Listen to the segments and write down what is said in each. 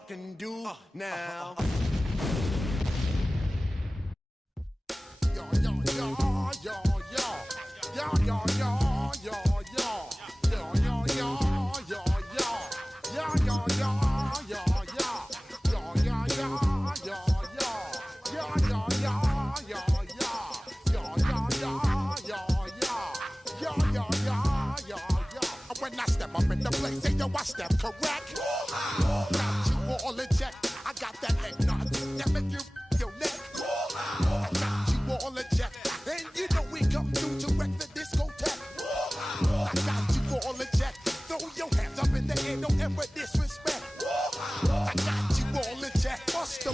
y'all can do now. When I step up in the place, say yo, I step correct. Got you all in check. I got that eggnog that make you your neck. I got you all in check, and you know we come through to wreck the discotheque. I got you all in check. Throw your hands up in the air, don't ever disrespect. I got you all in check. Bust the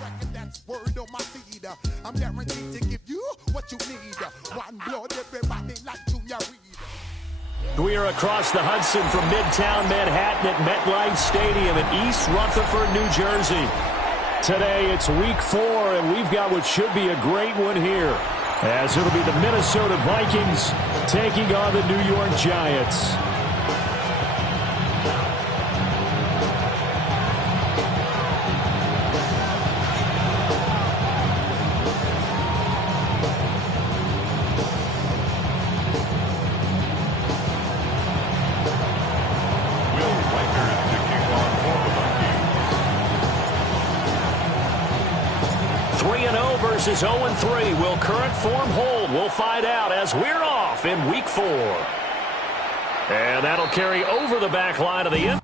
record that's word on my feed. I'm guaranteed to give you what you need. One blood, everybody like Junior Reed. We are across the Hudson from Midtown Manhattan at MetLife Stadium in East Rutherford, New Jersey. Today it's week 4, and we've got what should be a great one here, as it'll be the Minnesota Vikings taking on the New York Giants. Versus 0-3. Will current form hold? We'll find out as we're off in week 4. And that'll carry over the back line of the end.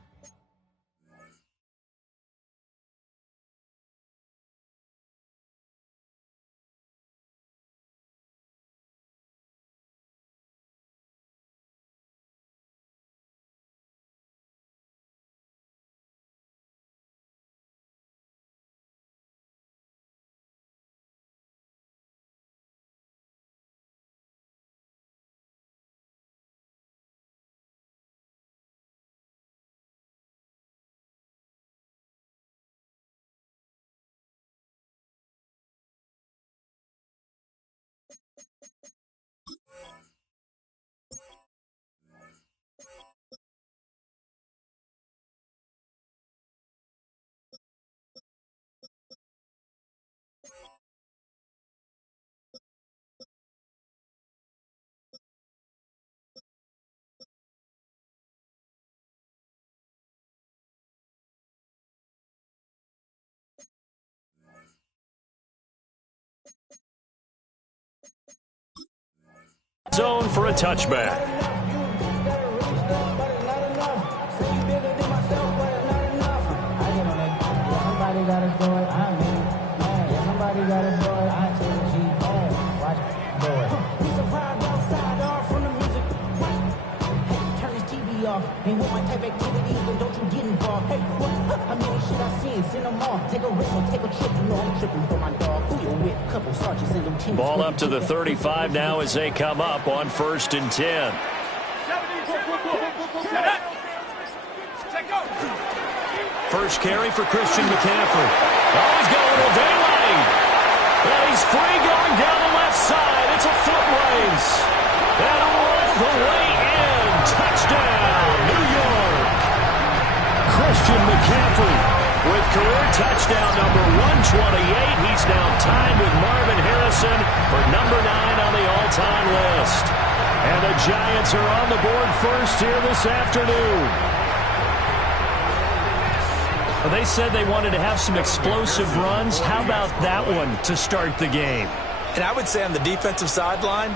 Zone for a touchback. And with my type activities, then don't you get involved. Hey, what? I mean, shit I seen, send them off. Take a risk or take a trip. You know I'm tripping for my dog. Who you with? Couple sergeants and them teams. Ball up to the 35 now as they come up on 1st and 10. First carry for Christian McCaffrey. Oh, he's got a little daylight. And he's free going down the left side. It's a foot race. And all the way in. Touchdown, New York. Christian McCaffrey with career touchdown number 128. He's now tied with Marvin Harrison for number 9 on the all-time list. And the Giants are on the board first here this afternoon. They said they wanted to have some explosive runs. How about that one to start the game? And I would say on the defensive sideline,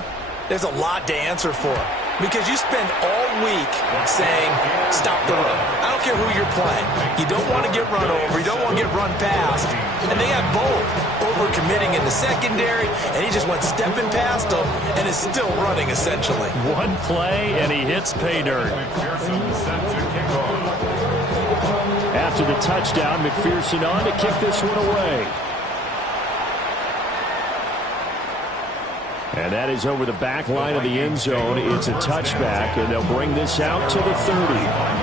there's a lot to answer for. Because you spend all week saying, stop the run. I don't care who you're playing. You don't want to get run over. You don't want to get run past. And they have both. Over-committing in the secondary, and he just went stepping past them and is still running, essentially. One play, and he hits pay dirt. After the touchdown, McPherson on to kick this one away. And that is over the back line of the end zone. It's a touchback, and they'll bring this out to the 30.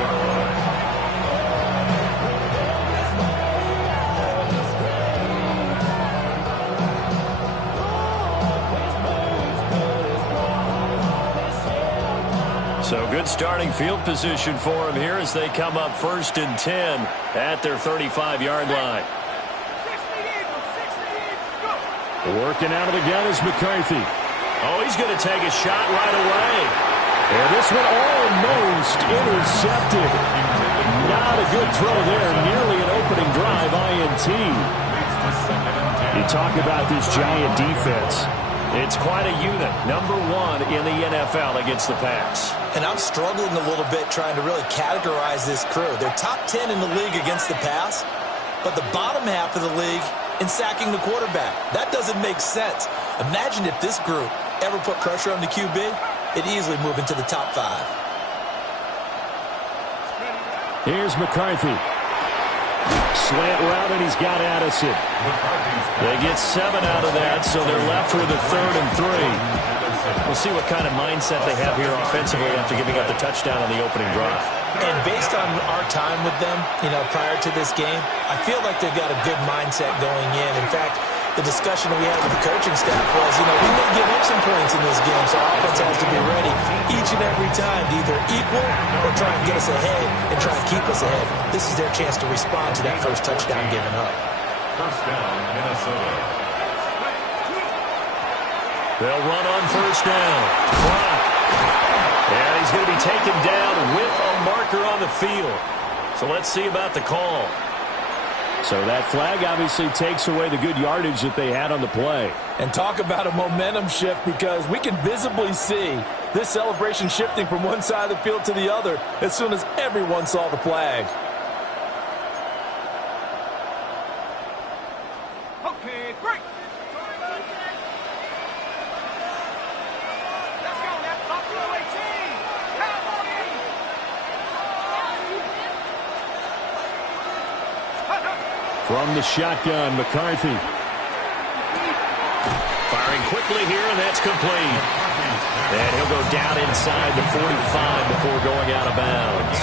So good starting field position for him here as they come up 1st and 10 at their 35-yard line. Working out of the gun is McCarthy. Oh, he's going to take a shot right away. And this one almost intercepted. Not a good throw there. Nearly an opening drive, INT. You talk about this Giant defense. It's quite a unit. Number 1 in the NFL against the pass. And I'm struggling a little bit trying to really categorize this crew. They're top 10 in the league against the pass, but the bottom half of the league in sacking the quarterback. That doesn't make sense. Imagine if this group ever put pressure on the QB, it'd easily move into the top 5. Here's McCarthy. Slant route, and he's got Addison. They get 7 out of that, so they're left with a 3rd and 3. We'll see what kind of mindset they have here offensively after giving up the touchdown on the opening drive. And based on our time with them, prior to this game, I feel like they've got a good mindset going in. In fact, the discussion we had with the coaching staff was, we may give up some points in this game, so our offense has to be ready each and every time to either equal or try and get us ahead and try and keep us ahead. This is their chance to respond to that first touchdown given up. First down, Minnesota. They'll run on first down. Clock. And he's going to be taken down with a marker on the field. So let's see about the call. So that flag obviously takes away the good yardage that they had on the play. And talk about a momentum shift, because we can visibly see this celebration shifting from one side of the field to the other as soon as everyone saw the flag. Okay, great. Let's go. That's Buffalo 18. Cowboy 80. From the shotgun, McCarthy. Firing quickly here, and that's complete. And he'll go down inside the 45 before going out of bounds.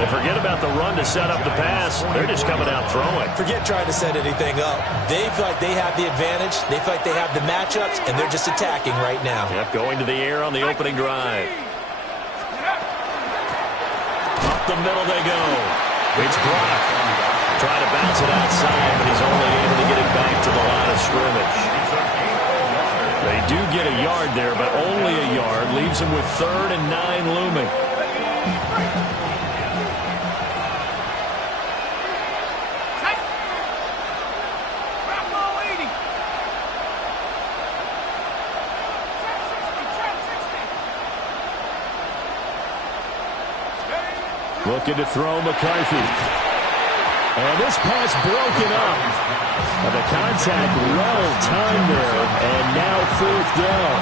They forget about the run to set up the pass. They're just coming out throwing. Forget trying to set anything up. They feel like they have the advantage. They feel like they have the matchups, and they're just attacking right now. Yep, going to the air on the opening drive. Up the middle they go. It's blocked. Trying to bounce it outside, but he's only able to get it back to the line of scrimmage. They do get a yard there, but only a yard. Leaves them with 3rd and 9 looming. Looking to throw McCarthy. And this pass broken up. And the contact well timed there. And now 4th down.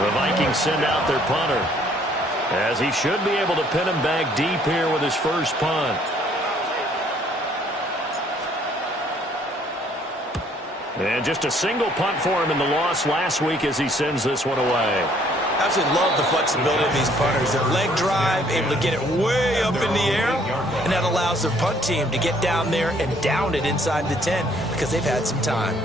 The Vikings send out their punter, as he should be able to pin him back deep here with his first punt. And just a single punt for him in the loss last week as he sends this one away. Absolutely love the flexibility of these punters. Their leg drive, able to get it way up in the air, and that allows their punt team to get down there and down it inside the 10 because they've had some time.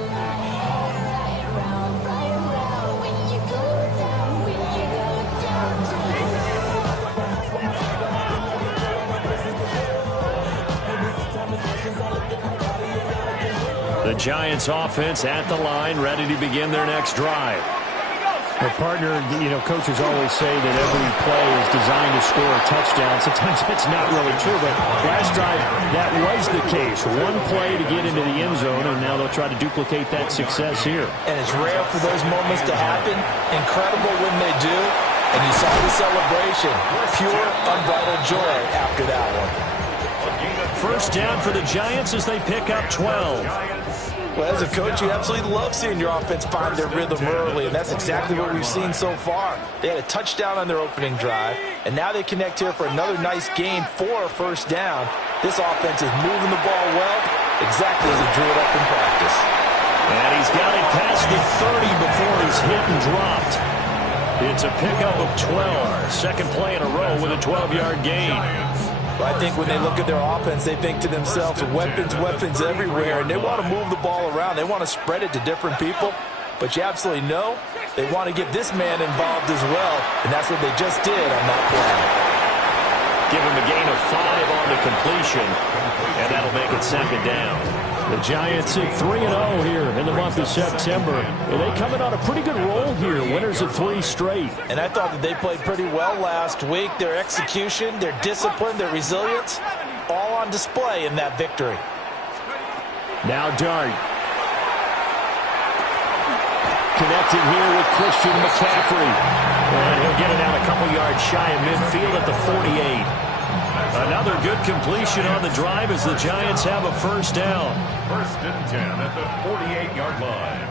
The Giants offense at the line, ready to begin their next drive. Well, partner, coaches always say that every play is designed to score a touchdown. Sometimes that's not really true, but last drive, that was the case. One play to get into the end zone, and now they'll try to duplicate that success here. And it's rare for those moments to happen. Incredible when they do. And you saw the celebration. Pure, unbridled joy after that one. First down for the Giants as they pick up 12. Well, as a coach, you absolutely love seeing your offense find their rhythm early, and that's exactly what we've seen so far. They had a touchdown on their opening drive, and now they connect here for another nice gain for a first down. This offense is moving the ball well, exactly as he drew it up in practice. And he's got it past the 30 before he's hit and dropped. It's a pickup of 12. Second play in a row with a 12-yard gain. But I think when they look at their offense, they think to themselves, weapons, weapons everywhere, and they want to move the ball around. They want to spread it to different people. But you absolutely know They want to get this man involved as well, and that's what they just did on that play. Give him a gain of 5 on the completion, and that'll make it 2nd down. The Giants at 3-0 here in the month of September. And they coming on a pretty good roll here, winners of 3 straight. And I thought that they played pretty well last week. Their execution, their discipline, their resilience, all on display in that victory. Now Dart. Connecting here with Christian McCaffrey. And he'll get it out a couple yards shy of midfield at the 48. Another good completion on the drive as the Giants have a 1st down. 1st and 10 at the 48-yard line.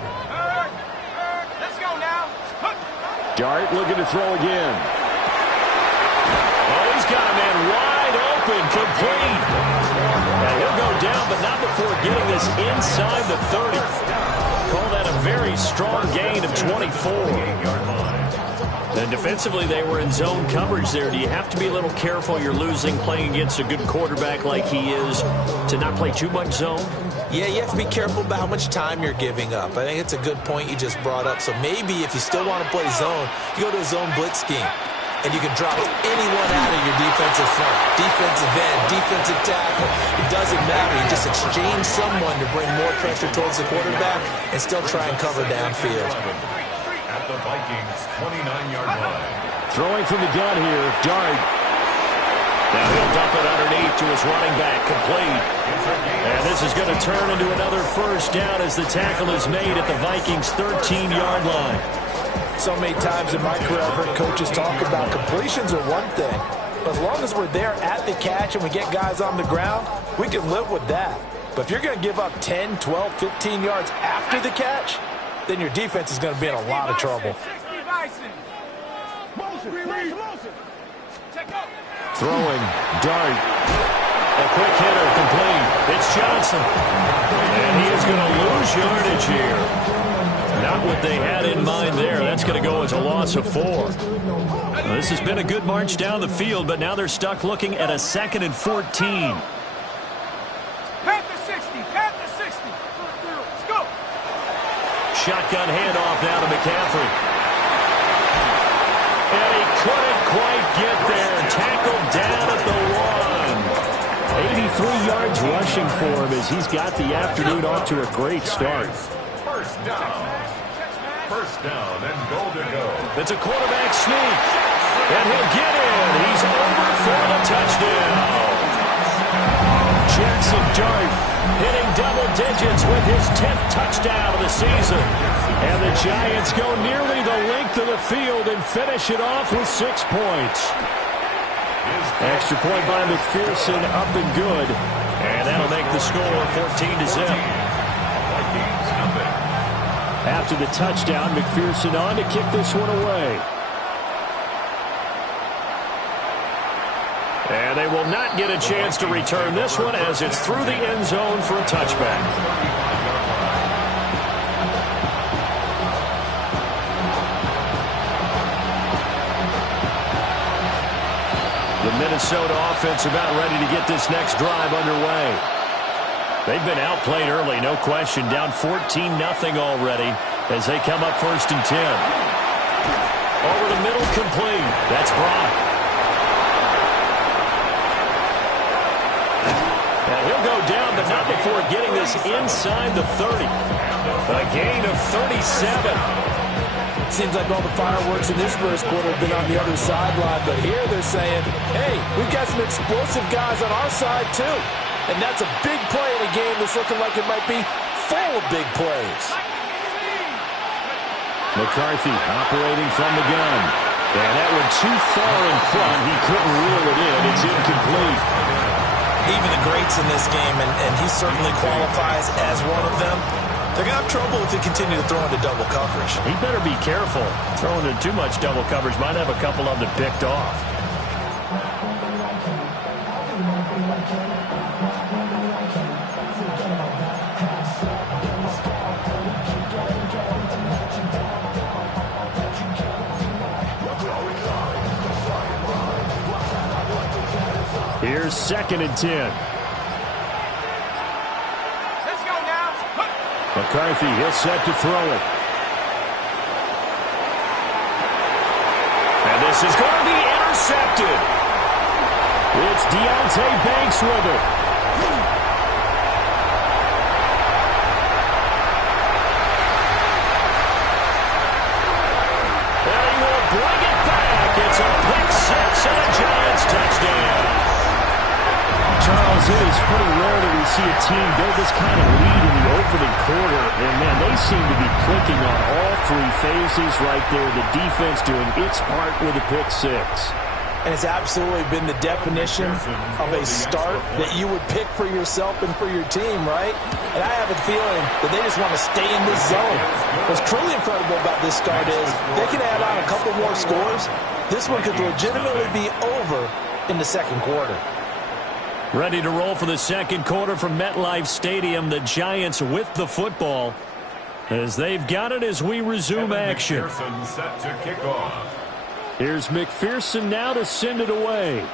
Let's go now. Dart looking to throw again. Oh, he's got a man wide open, complete. And he'll go down, but not before getting this inside the 30. Call that a very strong gain of 24. And defensively, they were in zone coverage there. Do you have to be a little careful? You're losing playing against a good quarterback like he is to not play too much zone? Yeah, you have to be careful about how much time you're giving up. I think it's a good point you just brought up. So maybe if you still want to play zone, you go to a zone blitz scheme. And you can drop anyone out of your defensive front, defensive end, defensive tackle. It doesn't matter. You just exchange someone to bring more pressure towards the quarterback and still try and cover downfield. At the Vikings 29-yard line. Throwing from the gun here, Dart. Now he'll dump it underneath to his running back, complete. And this is going to turn into another 1st down as the tackle is made at the Vikings' 13-yard line. So many times in my career I've heard coaches talk about completions are one thing. But as long as we're there at the catch and we get guys on the ground, we can live with that. But if you're going to give up 10, 12, 15 yards after the catch, then your defense is going to be in a lot of trouble. Throwing, Dart. A quick hitter, complete. It's Johnson. And he is going to lose yardage here. Not what they had in mind there. That's going to go as a loss of 4. Well, this has been a good march down the field, but now they're stuck looking at a 2nd and 14. Panther 60, Panther 60. Let's go. Shotgun handoff now to McCaffrey. And he couldn't quite get there. Tackled down at the 1. 83 yards rushing for him as he's got the afternoon off to a great start. 1st down. 1st down and goal to go. It's a quarterback sneak. And he'll get in. He's over for the touchdown. Jackson Dart hitting double digits with his 10th touchdown of the season. And the Giants go nearly the length of the field and finish it off with 6 points. Extra point by McPherson, up and good. And that'll make the score 14-0. After the touchdown, McPherson on to kick this one away. And they will not get a chance to return this one as it's through the end zone for a touchback. The Minnesota offense about ready to get this next drive underway. They've been outplayed early, no question. Down 14-0 already as they come up 1st and 10. Over the middle, complete. That's Brock. And he'll go down, but not before getting this inside the 30. A gain of 37. Seems like all the fireworks in this 1st quarter have been on the other sideline, but here they're saying, hey, we've got some explosive guys on our side too. And that's a big play in a game that's looking like it might be full of big plays. McCarthy operating from the gun. And that one too far in front. He couldn't reel it in. It's incomplete. Even the greats in this game, and he certainly qualifies as one of them, they're going to have trouble if they continue to throw into double coverage. He better be careful. Throwing into too much double coverage might have a couple of them picked off. Here's 2nd and 10. Let's go now. McCarthy, he'll set to throw it. This is going to be intercepted. It's Deontay Banks with it. And he will bring it back. It's a pick six and a Giants touchdown. Charles, it is pretty rare that we see a team build this kind of lead in the opening quarter. And, man, they seem to be clicking on all three phases right there. The defense doing its part with a pick six. And it's absolutely been the definition of a start that you would pick for yourself and for your team, right? And I have a feeling that they just want to stay in this zone. What's truly incredible about this start is they can add on a couple more scores. This one could legitimately be over in the second quarter. Ready to roll for the second quarter from MetLife Stadium. The Giants with the football as they've got it as we resume action. McPherson set to kick off. Here's McPherson now to send it away.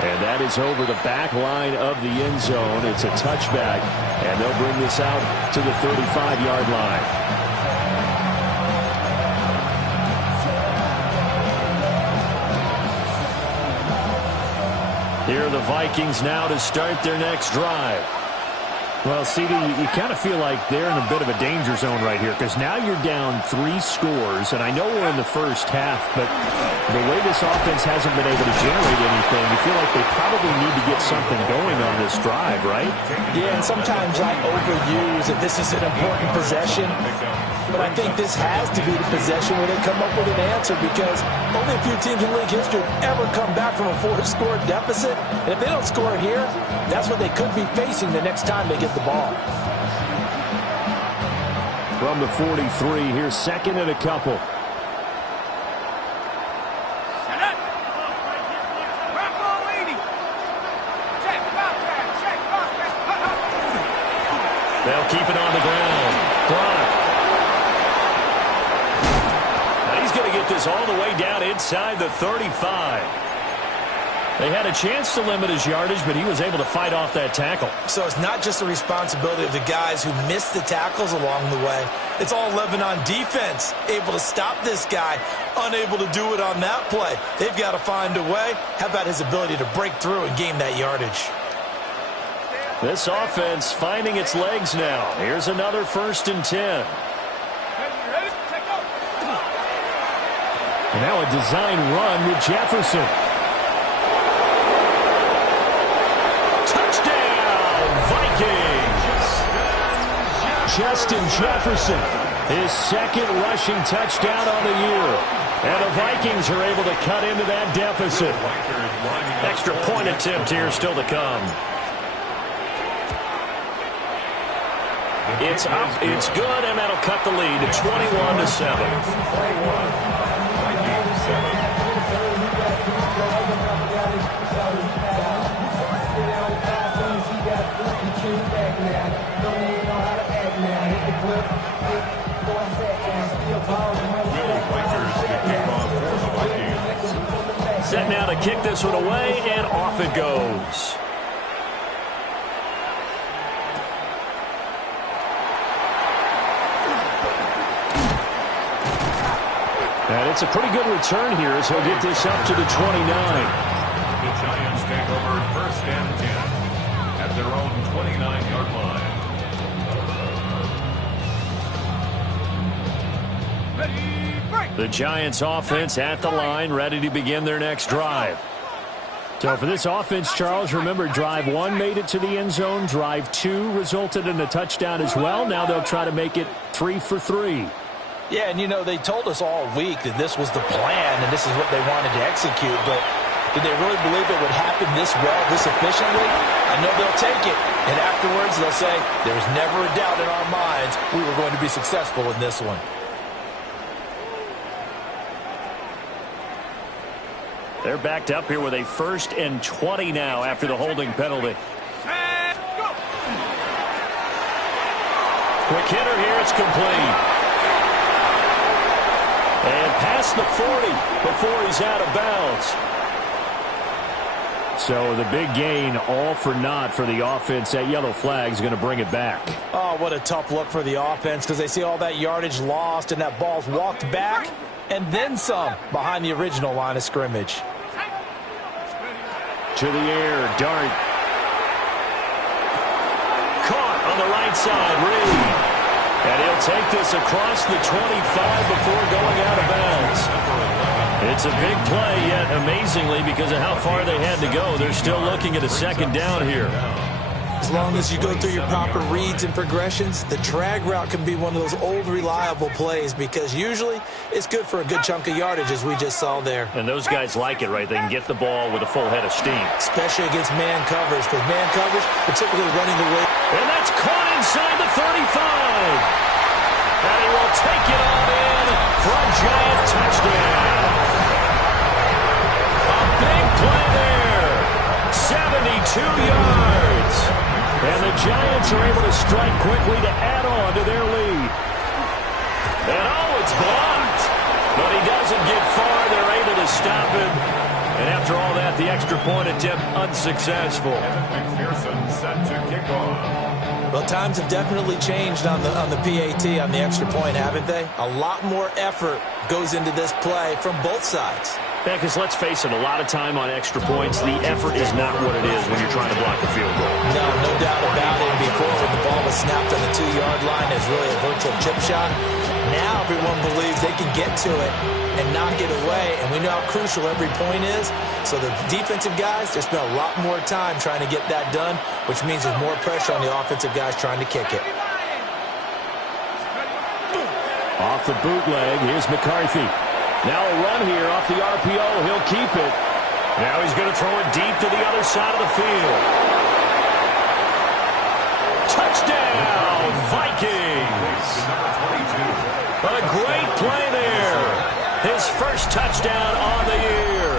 And that is over the back line of the end zone. It's a touchback, and they'll bring this out to the 35-yard line. Here are the Vikings now to start their next drive. Well, CD, you kind of feel like they're in a bit of a danger zone right here because now you're down 3 scores, and I know we're in the first half, but the way this offense hasn't been able to generate anything, you feel like they probably need to get something going on this drive, right? Yeah, and sometimes I overuse that this is an important possession, but I think this has to be the possession where they come up with an answer because only a few teams in league history have ever come back from a 4-score deficit, and if they don't score here, that's what they could be facing the next time they get the ball. From the 43, here's second and a couple. They'll keep it on the ground. Block. Now he's going to get this all the way down inside the 35. They had a chance to limit his yardage, but he was able to fight off that tackle. So it's not just the responsibility of the guys who missed the tackles along the way. It's all 11 on defense, able to stop this guy, unable to do it on that play. They've got to find a way. How about his ability to break through and gain that yardage? This offense finding its legs now. Here's another 1st and 10. And now a design run with Jefferson. Justin Jefferson, his second rushing touchdown on the year. And the Vikings are able to cut into that deficit. Extra point attempt here still to come. It's up, it's good, and that'll cut the lead to 21-7. Set now to kick this one away, and off it goes. And it's a pretty good return here as he'll get this up to the 29. The Giants take over 1st and 10 at their own 29-yard line. The Giants offense at the line, ready to begin their next drive. So for this offense, Charles, remember drive 1 made it to the end zone. Drive 2 resulted in a touchdown as well. Now they'll try to make it 3 for 3. Yeah, and you know, they told us all week that this was the plan and this is what they wanted to execute, but did they really believe it would happen this well, this efficiently? I know they'll take it, and afterwards they'll say, there's never a doubt in our minds we were going to be successful in this one. They're backed up here with a 1st and 20 now after the holding penalty. Quick hitter here, it's complete. And past the 40 before he's out of bounds. So the big gain, all for naught for the offense. That yellow flag is going to bring it back. Oh, what a tough look for the offense because they see all that yardage lost and that ball's walked back and then some behind the original line of scrimmage. To the air, Dart. Caught on the right side, Reed. And he'll take this across the 25 before going out of bounds. It's a big play, yet amazingly, because of how far they had to go, they're still looking at a second down here. As long as you go through your proper reads and progressions, the drag route can be one of those old reliable plays because usually it's good for a good chunk of yardage, as we just saw there. And those guys like it, right? They can get the ball with a full head of steam. Especially against man coverage, because man coverage, particularly running away. And that's caught inside the 35. And he will take it on in for a giant touchdown. A big play there. 72 yards. And the Giants are able to strike quickly to add on to their lead. And it's blocked. But he doesn't get far. They're able to stop him. And after all that, the extra point attempt unsuccessful. McPherson set to kick off. Well, times have definitely changed on the PAT, on the extra point, haven't they? A lot more effort goes into this play from both sides. Yeah, because let's face it, a lot of time on extra points, the effort is not what it is when you're trying to block a field goal. No doubt about it. Before, when the ball was snapped on the 2-yard line, it's really a virtual chip shot. Now everyone believes they can get to it and knock it away, and we know how crucial every point is. So the defensive guys, they spend a lot more time trying to get that done, which means there's more pressure on the offensive guys trying to kick it. Off the bootleg, here's McCarthy. Now a run here off the RPO. He'll keep it. Now he's going to throw it deep to the other side of the field. Touchdown, Vikings! A great play there. His first touchdown on the year.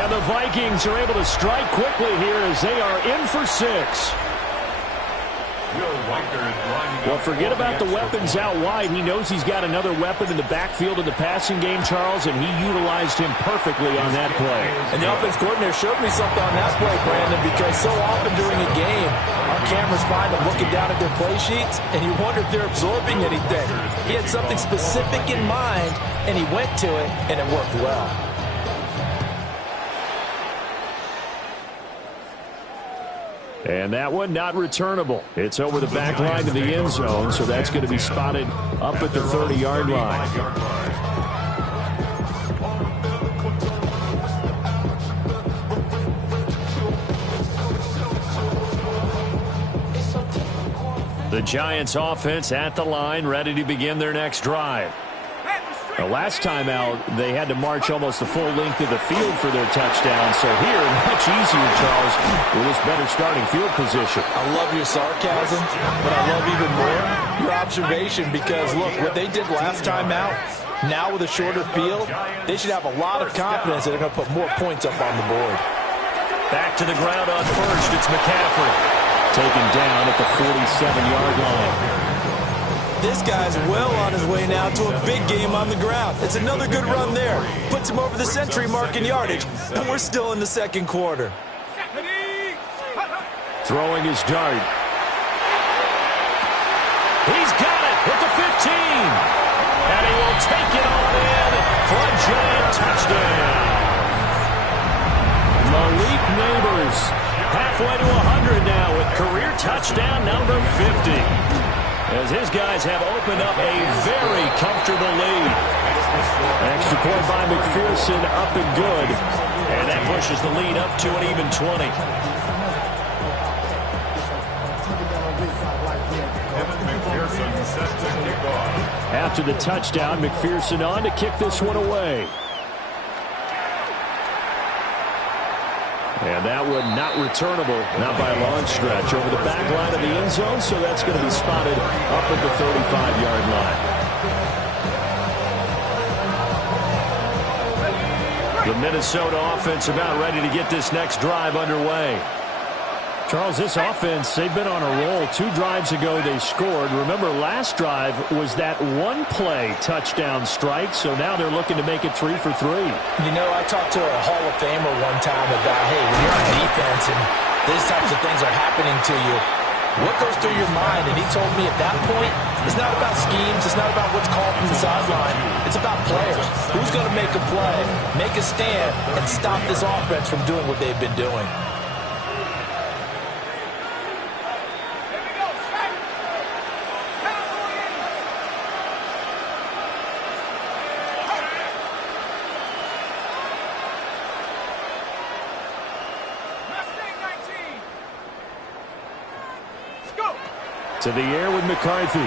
And the Vikings are able to strike quickly here as they are in for 6. Well, forget about the weapons out wide. He knows he's got another weapon in the backfield in the passing game, Charles, and he utilized him perfectly on that play. And the offense coordinator showed me something on that play, Brandon, because so often during a game, our cameras find them looking down at their play sheets, and you wonder if they're absorbing anything. He had something specific in mind, and he went to it, and it worked well. And that one not returnable. It's over the back line to the end zone, so that's going to be spotted up at the 30-yard line. The Giants offense at the line, ready to begin their next drive. The last time out, they had to march almost the full length of the field for their touchdown. So here, much easier, Charles, with this better starting field position. I love your sarcasm, but I love even more your observation because, look, what they did last time out, now with a shorter field, they should have a lot of confidence that they're going to put more points up on the board. Back to the ground on first. It's McCaffrey. Taken down at the 47-yard line. This guy's well on his way now to a big game on the ground. It's another good run there. Puts him over the century mark in yardage, and we're still in the second quarter. Throwing his dart. He's got it at the 15. And he will take it on in for a giant touchdown. Malik Neighbors halfway to 100 now with career touchdown number 50. As his guys have opened up a very comfortable lead. Extra point by McPherson, up and good. And that pushes the lead up to an even 20. McPherson set to kick off. After the touchdown, McPherson on to kick this one away. And that one not returnable, not by a long stretch, over the back line of the end zone, so that's going to be spotted up at the 35-yard line. The Minnesota offense about ready to get this next drive underway. Charles, this offense, they've been on a roll. 2 drives ago they scored. Remember, last drive was that one-play touchdown strike, so now they're looking to make it 3 for 3. You know, I talked to a Hall of Famer one time about, hey, when you're on defense and these types of things are happening to you, what goes through your mind? And he told me at that point, it's not about schemes. It's not about what's called from the sideline. It's about players. Who's going to make a play, make a stand, and stop this offense from doing what they've been doing? To the air with McCarthy. On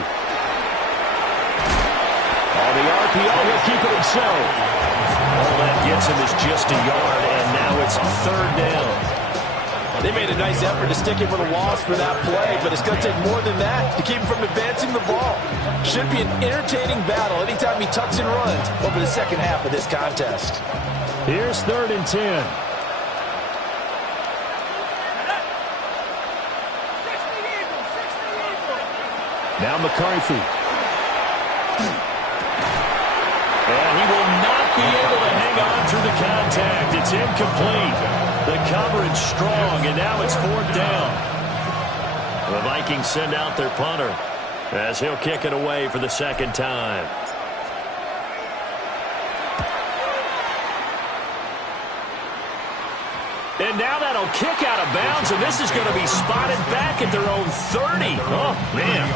the RPO, he'll keep it himself. All that gets him is just a yard, and now it's 3rd down. They made a nice effort to stick him with a loss for that play, but it's going to take more than that to keep him from advancing the ball. Should be an entertaining battle anytime he tucks and runs over the second half of this contest. Here's 3rd and 10. Now McCarthy. And he will not be able to hang on through the contact. It's incomplete. The coverage strong, and now it's 4th down. The Vikings send out their punter as he'll kick it away for the 2nd time. And now that'll kick out of bounds, and this is going to be spotted back at their own 30. Oh, man.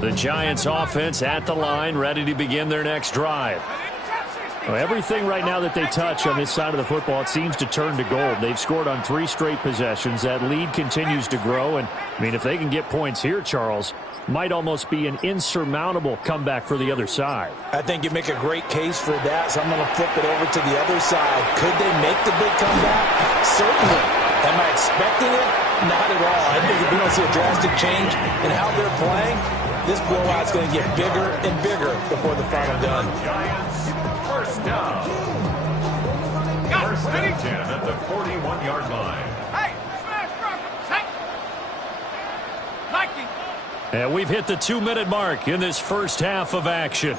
The Giants offense at the line, ready to begin their next drive. Well, everything right now that they touch on this side of the football, it seems to turn to gold. They've scored on 3 straight possessions. That lead continues to grow. And, I mean, if they can get points here, Charles, might almost be an insurmountable comeback for the other side. I think you make a great case for that, so I'm going to flip it over to the other side. Could they make the big comeback? Certainly. Am I expecting it? Not at all. I think if we don't see a drastic change in how they're playing, this blowout's going to get bigger and bigger before the final gun. First down. First and 10 at the 41-yard line. Hey, smash broken. Nike. And we've hit the 2-minute mark in this first half of action.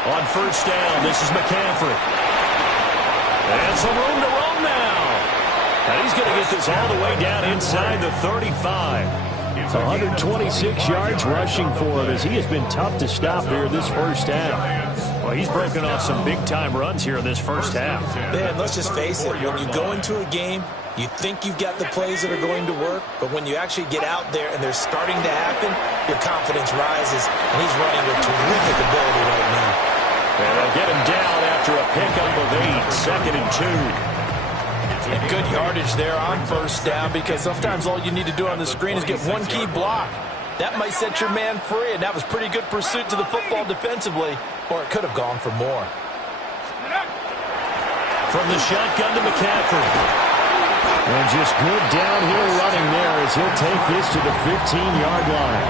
On first down, this is McCaffrey. And some room to roam now. And he's going to get this all the way down inside the 35. 126 yards rushing for him as he has been tough to stop here this first half. Well, he's broken off some big-time runs here in this first half. Man, let's just face it. When you go into a game, you think you've got the plays that are going to work, but when you actually get out there and they're starting to happen, your confidence rises, and he's running with terrific ability right now. And they'll get him down after a pickup of 8, 2nd and 2. And good yardage there on first down, because sometimes all you need to do on the screen is get one key block. That might set your man free, and that was pretty good pursuit to the football defensively, or it could have gone for more. From the shotgun to McCaffrey. And just good downhill running there as he'll take this to the 15-yard line.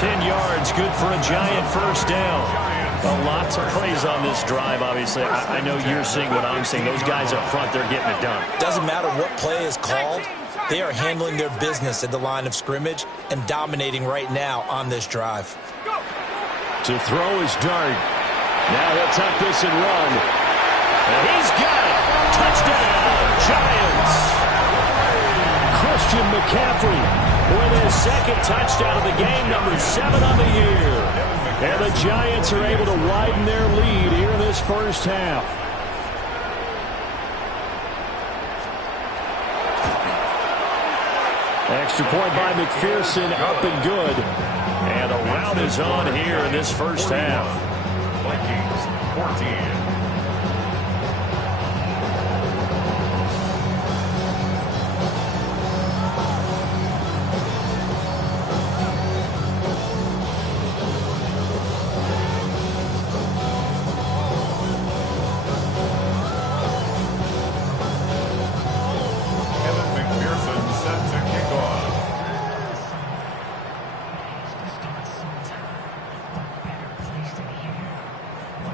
10 yards, good for a Giant first down. Well, lots of praise on this drive, obviously. I know you're seeing what I'm seeing. Those guys up front, they're getting it done. Doesn't matter what play is called. They are handling their business at the line of scrimmage and dominating right now on this drive. To throw his dart. Now he'll tuck this and run. And he's got it. Touchdown, Giants. Christian McCaffrey with his 2nd touchdown of the game, number 7 on the year. And the Giants are able to widen their lead here in this first half. Extra point by McPherson, up and good. And the rout is on here in this first half. Vikings 14.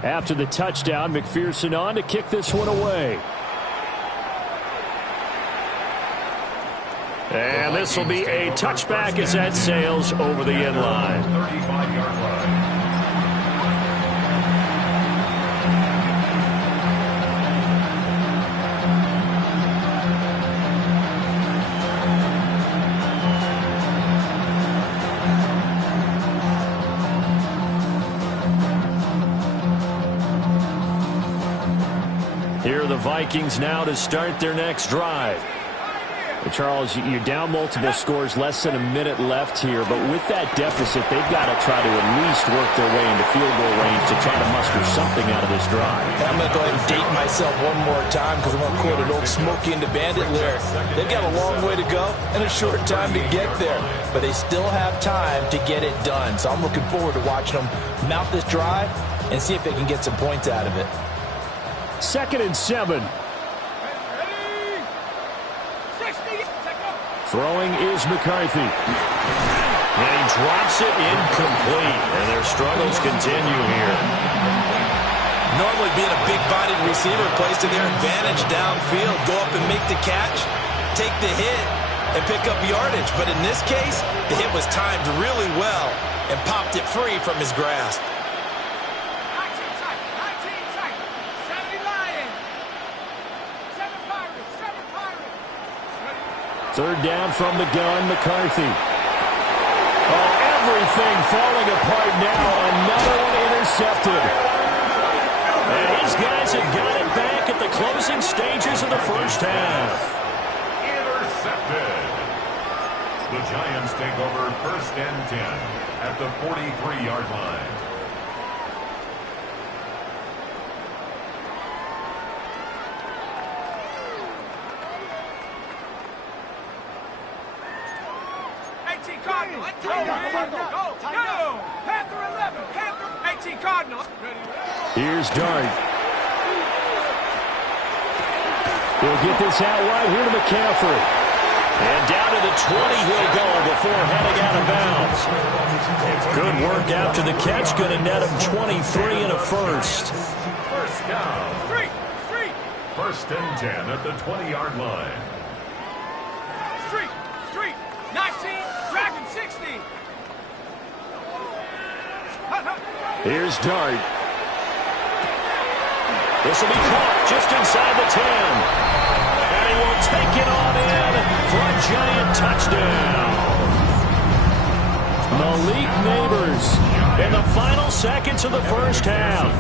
After the touchdown, McPherson on to kick this one away. And this will be a touchback as that sails over the end line. 35-yard line. Here are the Vikings now to start their next drive. Charles, you're down multiple scores, less than a minute left here, but with that deficit, they've got to try to at least work their way into field goal range to try to muster something out of this drive. I'm going to go ahead and date myself one more time because I'm going to quote an old Smokey and the Bandit lyric. They've got a long way to go and a short time to get there, but they still have time to get it done. So I'm looking forward to watching them mount this drive and see if they can get some points out of it. 2nd and 7. Throwing is McCarthy. And he drops it incomplete. And their struggles continue here. Normally being a big-bodied receiver plays to their advantage downfield. Go up and make the catch, take the hit, and pick up yardage. But in this case, the hit was timed really well and popped it free from his grasp. 3rd down from the gun, McCarthy. Oh, everything falling apart now. Another one intercepted. And these guys have got it back at the closing stages of the first half. Intercepted. The Giants take over 1st and 10 at the 43-yard line. Here's Dart. He'll get this out wide here to McCaffrey. And down to the 20 he'll go before heading out of bounds. Good work after the catch. Going to net him 23 and a first. First down. 1st and 10 at the 20-yard line. 19, Dragon 60. Here's Dart. This will be caught just inside the 10. And he will take it on in for a Giant touchdown. Malik Neighbors in the final seconds of the first half.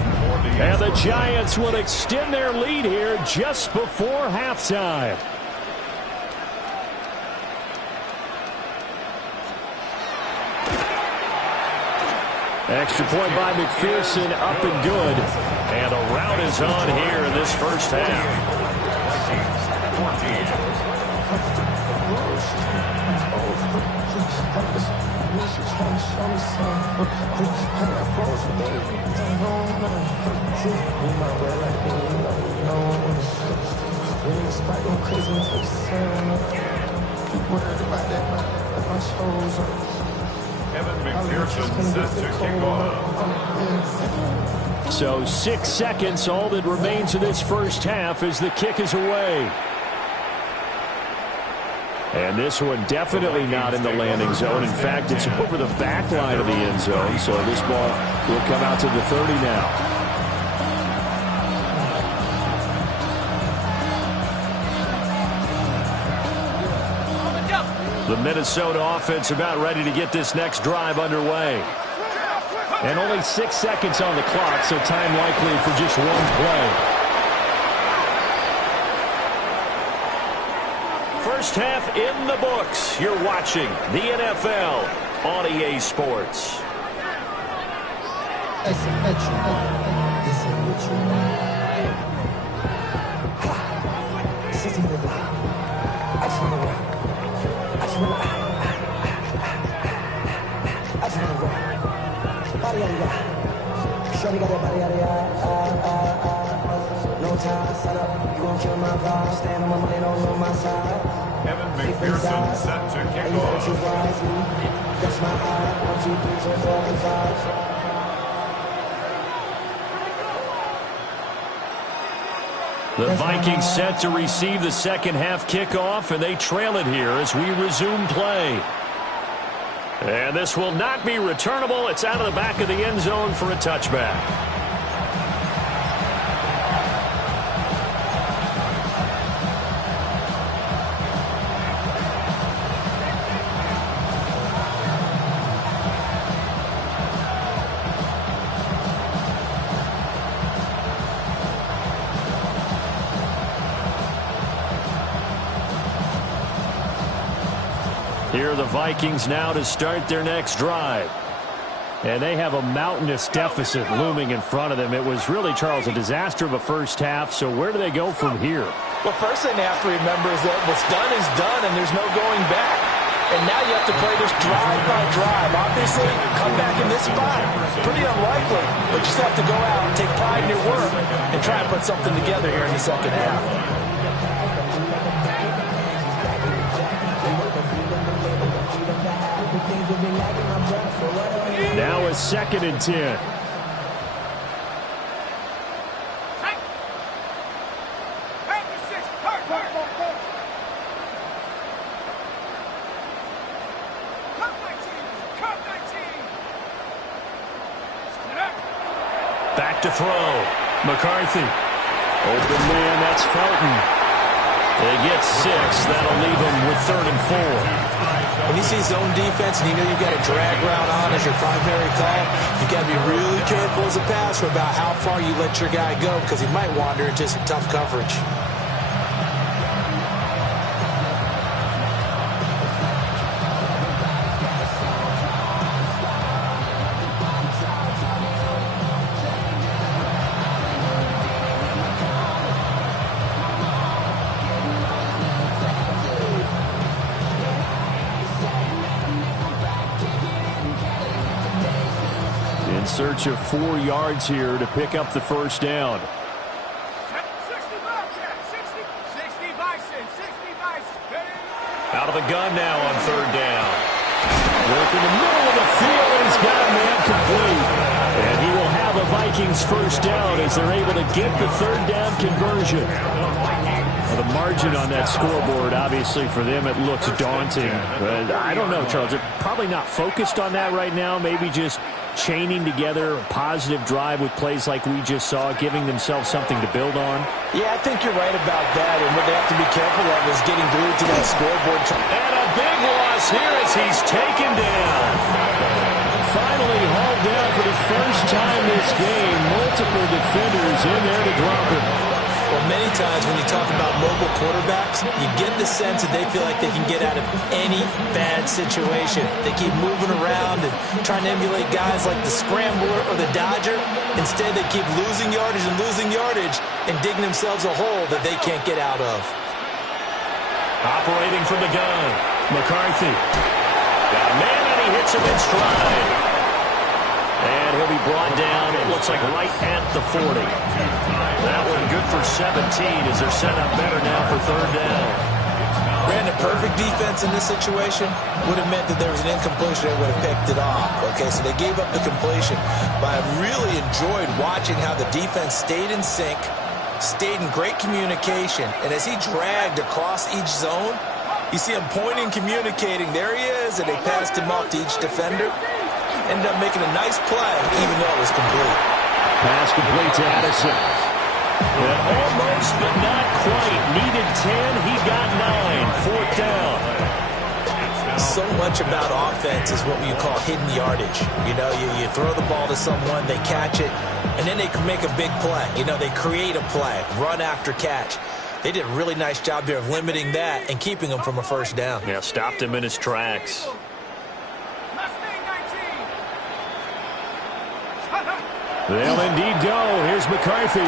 And the Giants will extend their lead here just before halftime. Extra point by McPherson, up and good. And a rout is on here in this first half. Kevin McPherson set to kick off. So 6 seconds, all that remains of this first half as the kick is away. And this one definitely not in the landing zone. In fact, it's over the back line of the end zone. So this ball will come out to the 30 now. The Minnesota offense about ready to get this next drive underway. And only 6 seconds on the clock, so time likely for just one play. First half in the books. You're watching the NFL on EA Sports. Shorty got that body out of no time, set up, you gon' kill my vibe. Stand on my money, don't on my side. Kevin McPherson set to kick off. That's my eye. 1, 2, 3, 4, 5. The Vikings set to receive the second half kickoff, and they trail it here as we resume play. And this will not be returnable. It's out of the back of the end zone for a touchback. Here are the Vikings now to start their next drive. And they have a mountainous deficit looming in front of them. It was really, Charles, a disaster of a first half. So where do they go from here? Well, first thing they have to remember is that what's done is done, and there's no going back. And now you have to play this drive by drive. Obviously, come back in this spot, pretty unlikely. But you just have to go out and take pride in your work and try and put something together here in the second half. Now a 2nd and 10. Back to throw. McCarthy. Open man, that's Felton. They get 6. That'll leave them with 3rd and 4. When you see zone defense and you know you've got a drag route on as your primary call, you've got to be really careful as a passer about how far you let your guy go because he might wander into some tough coverage. Search of 4 yards here to pick up the first down. 60 Bison. Out of the gun now on 3rd down. Work in the middle of the field, and he's got a man complete. And he will have a Vikings first down as they're able to get the 3rd down conversion. Well, the margin on that scoreboard, obviously, for them, it looks daunting. But I don't know, Charles. They're probably not focused on that right now. Maybe just chaining together a positive drive with plays like we just saw, giving themselves something to build on. Yeah, I think you're right about that. And what they have to be careful of is getting glued to that scoreboard. And a big loss here as he's taken down. Finally hauled down for the first time this game. Multiple defenders in there to drop him. Well, many times when you talk about mobile quarterbacks, you get the sense that they feel like they can get out of any bad situation. They keep moving around and trying to emulate guys like the Scrambler or the Dodger. Instead, they keep losing yardage and digging themselves a hole that they can't get out of. Operating from the gun, McCarthy. Got a man and he hits him in stride. And he'll be brought down, it looks like right at the 40. That one good for 17 as they're set up better now for 3rd down. Ran a perfect defense in this situation would have meant that there was an incompletion. They would have picked it off. Okay, so they gave up the completion. But I really enjoyed watching how the defense stayed in sync, stayed in great communication, and as he dragged across each zone, you see him pointing, communicating. There he is, and they passed him off to each defender. Ended up making a nice play, even though it was complete. Pass complete to Addison. And almost, but not quite. Needed 10, he got 9. 4th down. So much about offense is what you call hidden yardage. You know, you throw the ball to someone, they catch it, and then they can make a big play. You know, they create a play, run after catch. They did a really nice job here of limiting that and keeping him from a first down. Yeah, stopped him in his tracks. They'll indeed go. Here's McCarthy.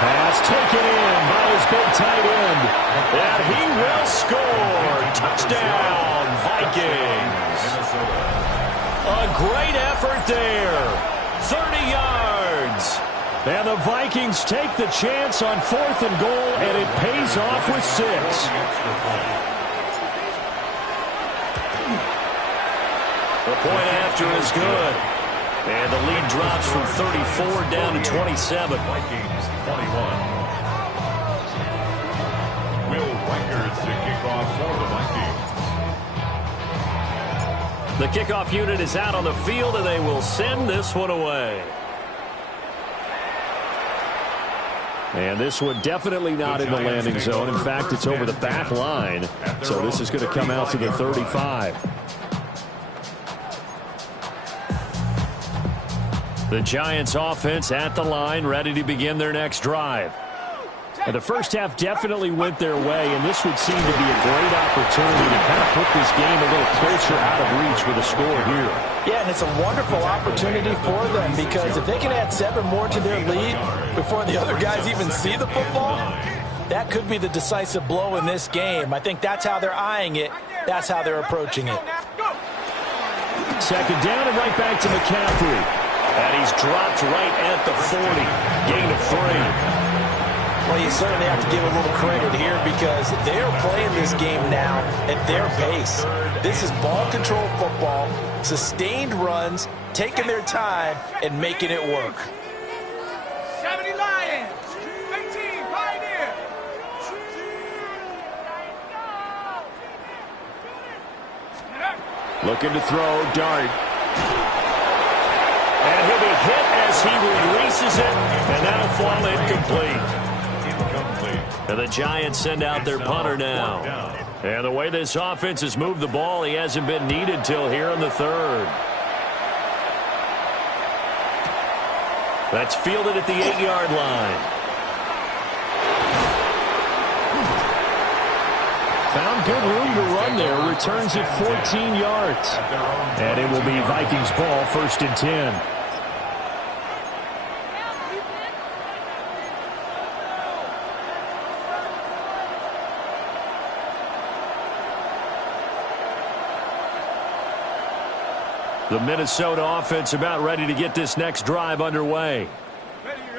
Pass taken in by his big tight end. And he will score. Touchdown, Vikings. A great effort there. 30 yards. And the Vikings take the chance on 4th and goal, and it pays off with 6. The point after is good. And the lead drops from 34 down to 27. Vikings 21. The kickoff unit is out on the field, and they will send this one away. And this one definitely not in the landing zone. In fact, it's over the back line. So this is going to come out to the 35. The Giants offense at the line, ready to begin their next drive. And the first half definitely went their way, and this would seem to be a great opportunity to kind of put this game a little closer out of reach with a score here. Yeah, and it's a wonderful opportunity for them, because if they can add 7 more to their lead before the other guys even see the football, that could be the decisive blow in this game. I think that's how they're eyeing it. That's how they're approaching it. Second down and right back to McCaffrey. And he's dropped right at the 40. Gain of 3. Well, you certainly have to give a little credit here, because they're playing this game now at their pace. This is ball control football, sustained runs, taking their time, and making it work. 70 Lions, 18 Pioneer. Looking to throw, dart. And he'll be hit as he releases it, and that'll fall incomplete. And the Giants send out their punter now. And the way this offense has moved the ball, he hasn't been needed till here in the third. That's fielded at the 8-yard line. Found good room to run there. Returns it 14 yards. And it will be Vikings ball, 1st and 10. The Minnesota offense about ready to get this next drive underway.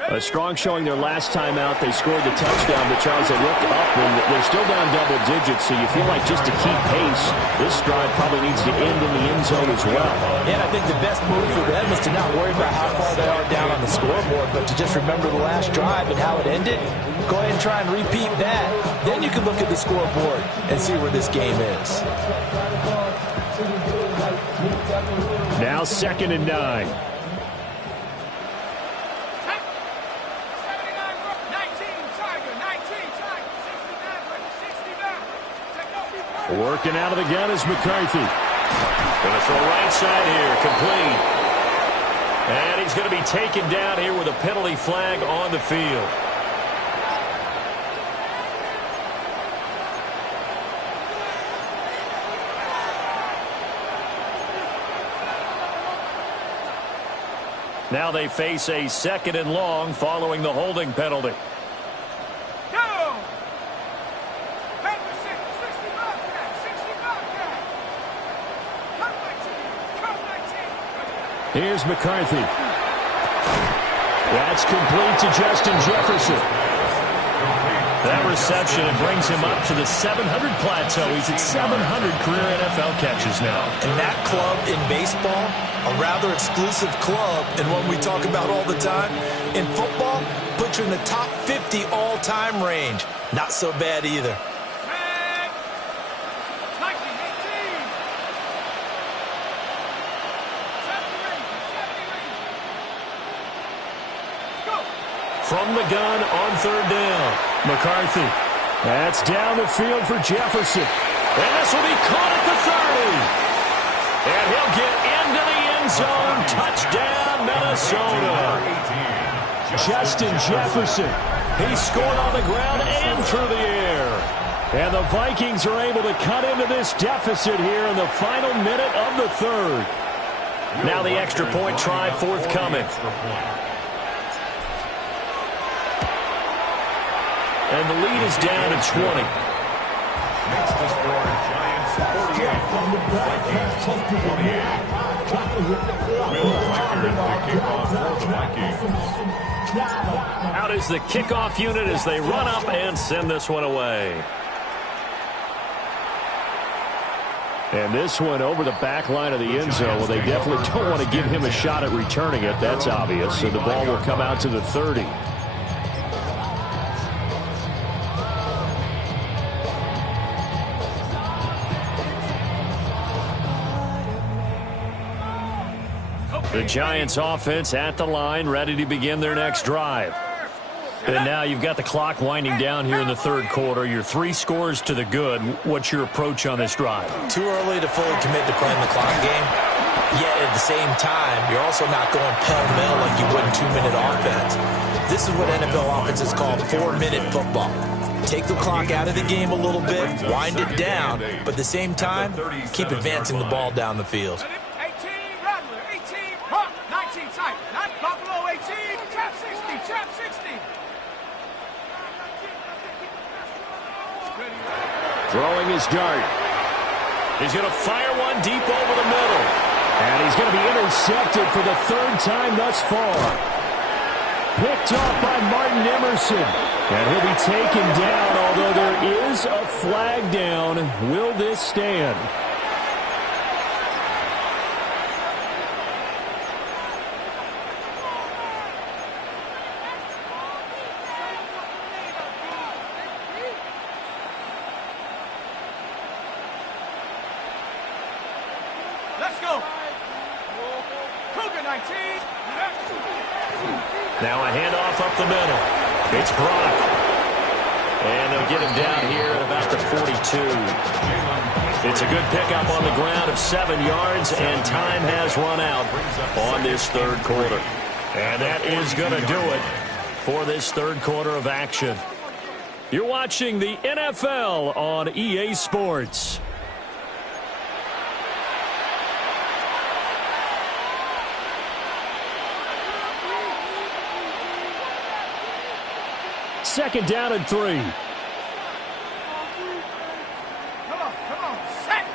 A strong showing their last time out. They scored the touchdown, but Charles, they looked up, and they're still down double digits, so you feel like just to keep pace, this drive probably needs to end in the end zone as well. And I think the best move for them is to not worry about how far they are down on the scoreboard, but to just remember the last drive and how it ended. Go ahead and try and repeat that. Then you can look at the scoreboard and see where this game is. Now 2nd and 9. Working out of the gun is McCarthy. Going to throw right side here, complete. And he's going to be taken down here with a penalty flag on the field. Now they face a 2nd and long following the holding penalty. Here's McCarthy. That's complete to Justin Jefferson. That reception, it brings him up to the 700 plateau. He's at 700 career NFL catches now. And that club in baseball, a rather exclusive club, and one we talk about all the time. In football, puts you in the top 50 all-time range. Not so bad either. From the gun on 3rd down. McCarthy. That's down the field for Jefferson. And this will be caught at the 30. And he'll get into the end zone. Touchdown, Minnesota. Justin Jefferson. He scored on the ground and through the air. And the Vikings are able to cut into this deficit here in the final minute of the 3rd. Now the extra point try forthcoming. And the lead is down to 20. Makes the score Giants 48, Vikings 28. Will Tucker the kickoff for the Vikings. Out is the kickoff unit as they run up and send this one away. And this one over the back line of the end zone. Well, they definitely don't want to give him a shot at returning it. That's obvious. So the ball will come out to the 30. The Giants offense at the line, ready to begin their next drive. And now you've got the clock winding down here in the third quarter. Your 3 scores to the good. What's your approach on this drive? Too early to fully commit to playing the clock game. Yet at the same time, you're also not going pell-mell like you would in 2-minute offense. This is what NFL offenses call 4-minute football. Take the clock out of the game a little bit, wind it down, but at the same time, keep advancing the ball down the field. 18, Rattler, 18, Hawk, 19, tight, 9, Buffalo, 18, trap 60, trap 60. Throwing his dart. He's going to fire one deep over the middle. And he's going to be intercepted for the 3rd time thus far. Picked off by Martin Emerson. And he'll be taken down, although there is a flag down. Will this stand? Let's go. Cougar 19. Now a handoff up the middle. It's Brock. And they'll get him down here at about the 42. It's a good pickup on the ground of 7 yards, and time has run out on this third quarter. And that is going to do it for this third quarter of action. You're watching the NFL on EA Sports. Second down and 3. Come on, set.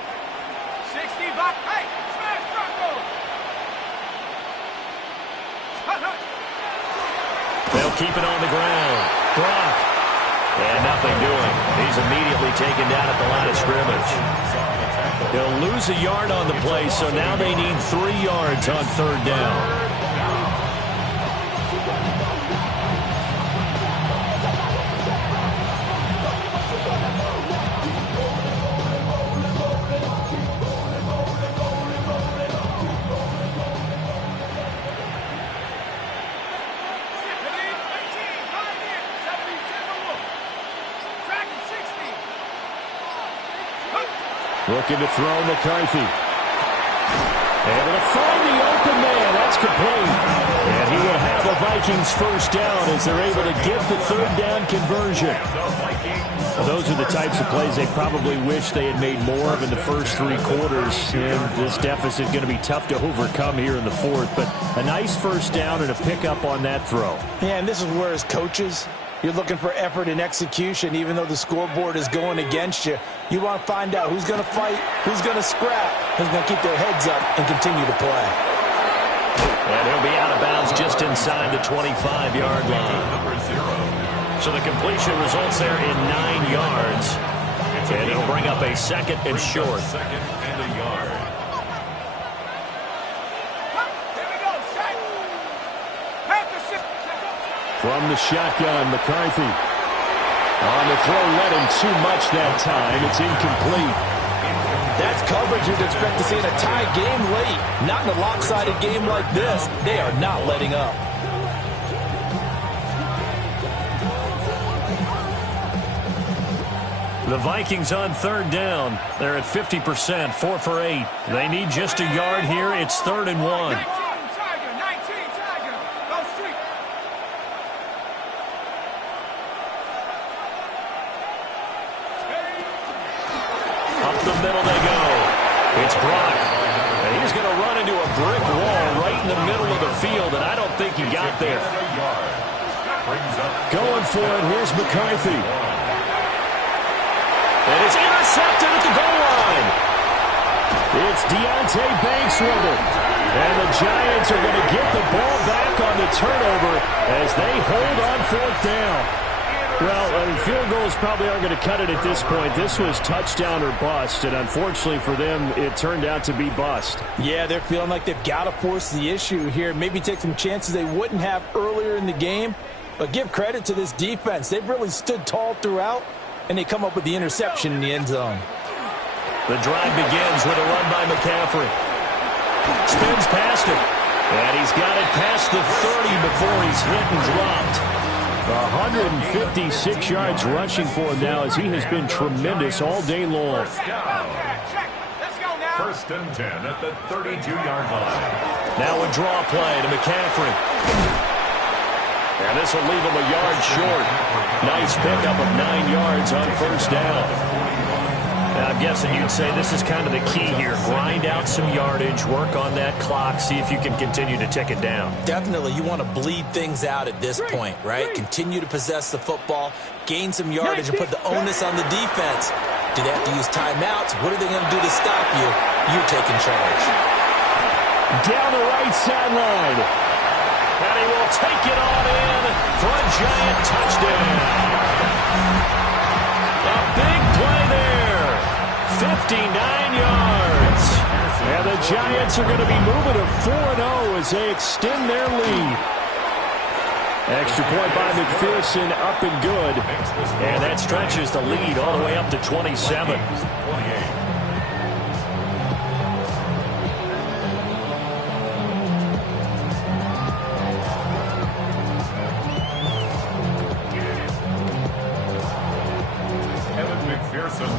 60 back, hey, smash Bronco. They'll keep it on the ground. Brock. And nothing doing. He's immediately taken down at the line of scrimmage. He'll lose a yard on the play, so now they need 3 yards on 3rd down. Looking to throw McCarthy. Able to find the open man. That's complete. And he will have a Vikings first down as they're able to get the 3rd down conversion. Well, those are the types of plays they probably wish they had made more of in the first 3 quarters. And this deficit is going to be tough to overcome here in the 4th. But a nice first down and a pickup on that throw. Yeah, and this is where as coaches, you're looking for effort and execution, even though the scoreboard is going against you. You want to find out who's going to fight, who's going to scrap, who's going to keep their heads up and continue to play. And he'll be out of bounds just inside the 25-yard line. So the completion results there in 9 yards. And it'll bring up a 2nd and short. From the shotgun, McCarthy. On the throw, led him too much that time. It's incomplete. That's coverage you'd expect to see in a tie game late. Not in a lopsided game like this. They are not letting up. The Vikings on 3rd down. They're at 50%, 4 for 8. They need just a yard here. It's 3rd and 1. Middle they go. It's Brock. And he's going to run into a brick wall right in the middle of the field, and I don't think he got there. Going for it. Here's McCarthy. And it's intercepted at the goal line. It's Deontay Banks with it. And the Giants are going to get the ball back on the turnover as they hold on 4th down. Well, I mean, field goals probably aren't going to cut it at this point. This was touchdown or bust, and unfortunately for them, it turned out to be bust. Yeah, they're feeling like they've got to force the issue here. Maybe take some chances they wouldn't have earlier in the game. But give credit to this defense. They've really stood tall throughout, and they come up with the interception in the end zone. The drive begins with a run by McCaffrey. Spins past it. And he's got it past the 30 before he's hit and dropped. 156 yards rushing for him now as he has been tremendous all day long. First and 10 at the 32-yard line. Now a draw play to McCaffrey. And this will leave him a yard short. Nice pickup of 9 yards on first down. Now, I'm guessing you'd say this is kind of the key here. Grind out some yardage, work on that clock, see if you can continue to tick it down. Definitely. You want to bleed things out at this point, right? Continue to possess the football, gain some yardage, and put the onus on the defense. Do they have to use timeouts? What are they going to do to stop you? You're taking charge. Down the right sideline. And he will take it on in for a giant touchdown. A big play there. 59 yards. And the Giants are going to be moving to 4-0 as they extend their lead. Extra point by McPherson, up and good. And that stretches the lead all the way up to 27.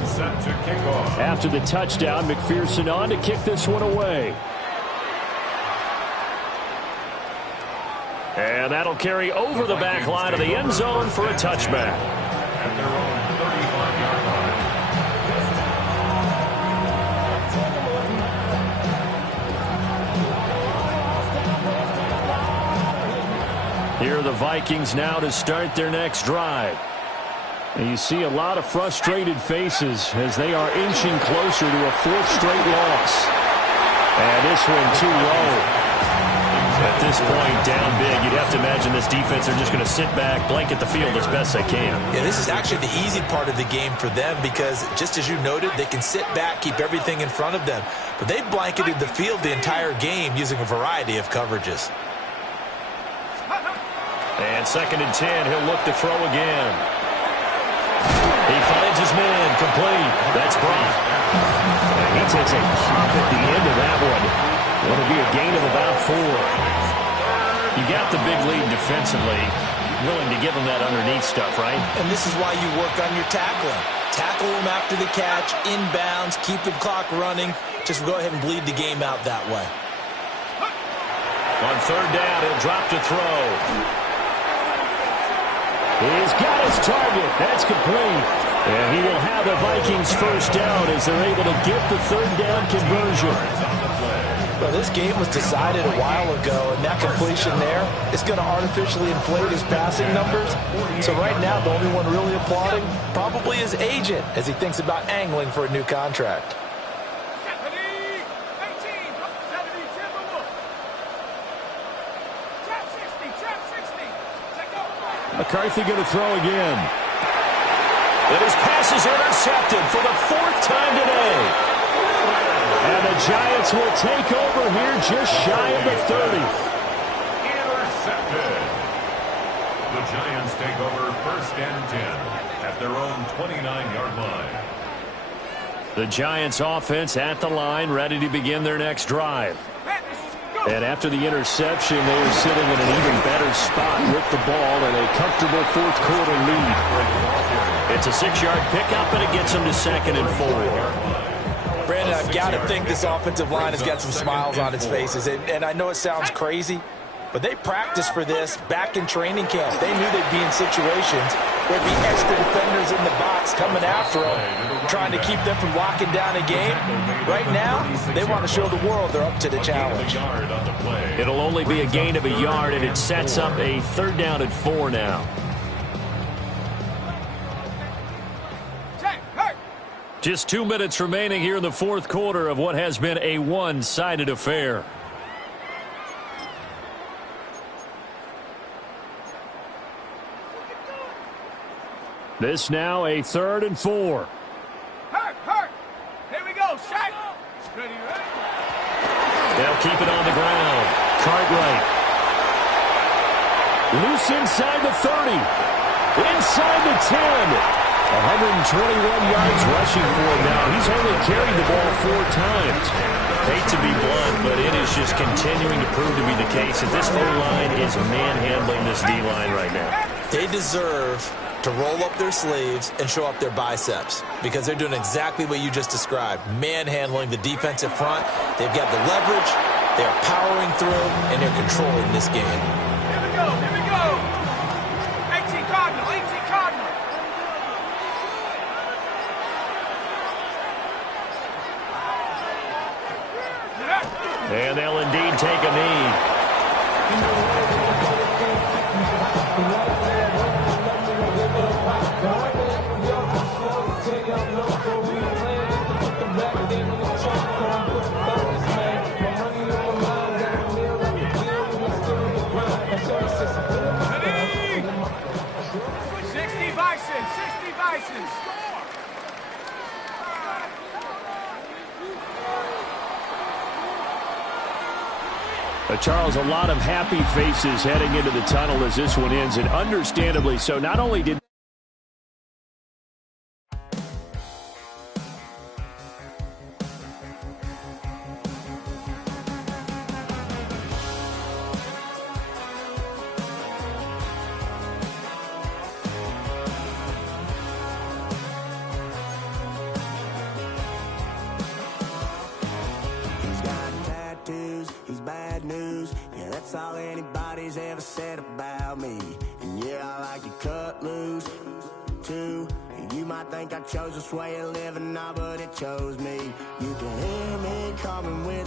Set to kick off. After the touchdown, McPherson on to kick this one away. And that'll carry over the back line of the end zone for a touchback. At their own 35-yard line. Here are the Vikings now to start their next drive. And you see a lot of frustrated faces as they are inching closer to a fourth straight loss. And this one too low. At this point, down big, you'd have to imagine this defense are just going to sit back, blanket the field as best they can. Yeah, this is actually the easy part of the game for them because, just as you noted, they can sit back, keep everything in front of them. But they've blanketed the field the entire game using a variety of coverages. And 2nd and 10, he'll look to throw again. He finds his man, complete. That's Brock. And he takes a pop at the end of that one. It'll be a gain of about 4. You got the big lead defensively. Willing to give him that underneath stuff, right? And this is why you work on your tackling. Tackle him after the catch, inbounds, keep the clock running. Just go ahead and bleed the game out that way. On 3rd down, he'll drop to throw. He's got his target. That's complete. And he will have the Vikings first down as they're able to get the 3rd down conversion. Well, this game was decided a while ago, and that completion there is going to artificially inflate his passing numbers. So right now, the only one really applauding probably his agent as he thinks about angling for a new contract. McCarthy going to throw again. And his pass is intercepted for the 4th time today. And the Giants will take over here just shy of the 30. Intercepted. The Giants take over 1st and 10 at their own 29-yard line. The Giants offense at the line, ready to begin their next drive. And after the interception, they are sitting in an even better spot with the ball and a comfortable 4th quarter lead. It's a 6-yard pickup, and it gets them to 2nd and 4. Brandon, I've got to think this offensive line has got some smiles on its faces. And I know it sounds crazy, but they practiced for this back in training camp. They knew they'd be in situations where there'd be extra defenders in the box coming after them, trying to keep them from locking down a game. Right now, they want to show the world they're up to the challenge. It'll only be a gain of a yard, and it sets up a 3rd down and 4 now. Just 2 minutes remaining here in the 4th quarter of what has been a one-sided affair. This now a 3rd and 4. Hurt. Here we go, Shaq. Ready. They'll keep it on the ground. Cartwright. Loose inside the 30. Inside the 10. 121 yards rushing for him now. He's only carried the ball 4 times. Hate to be blunt, but it is just continuing to prove to be the case that this O-line is manhandling this D-line right now. They deserve to roll up their sleeves and show up their biceps because they're doing exactly what you just described, manhandling the defensive front. They've got the leverage, they're powering through, and they're controlling this game. Here we go, here we go. 18 Cardinal, 18 Cardinal. And they'll indeed take a knee. Ready? 60 Bison, 60 Bison. Charles, a lot of happy faces heading into the tunnel as this one ends, and understandably so. Not only did He's got tattoos, he's bad news. Yeah, that's all anybody's ever said about me. And yeah, I like you cut loose, too. You might think I chose this way of living now, but it chose me. You can hear me coming with a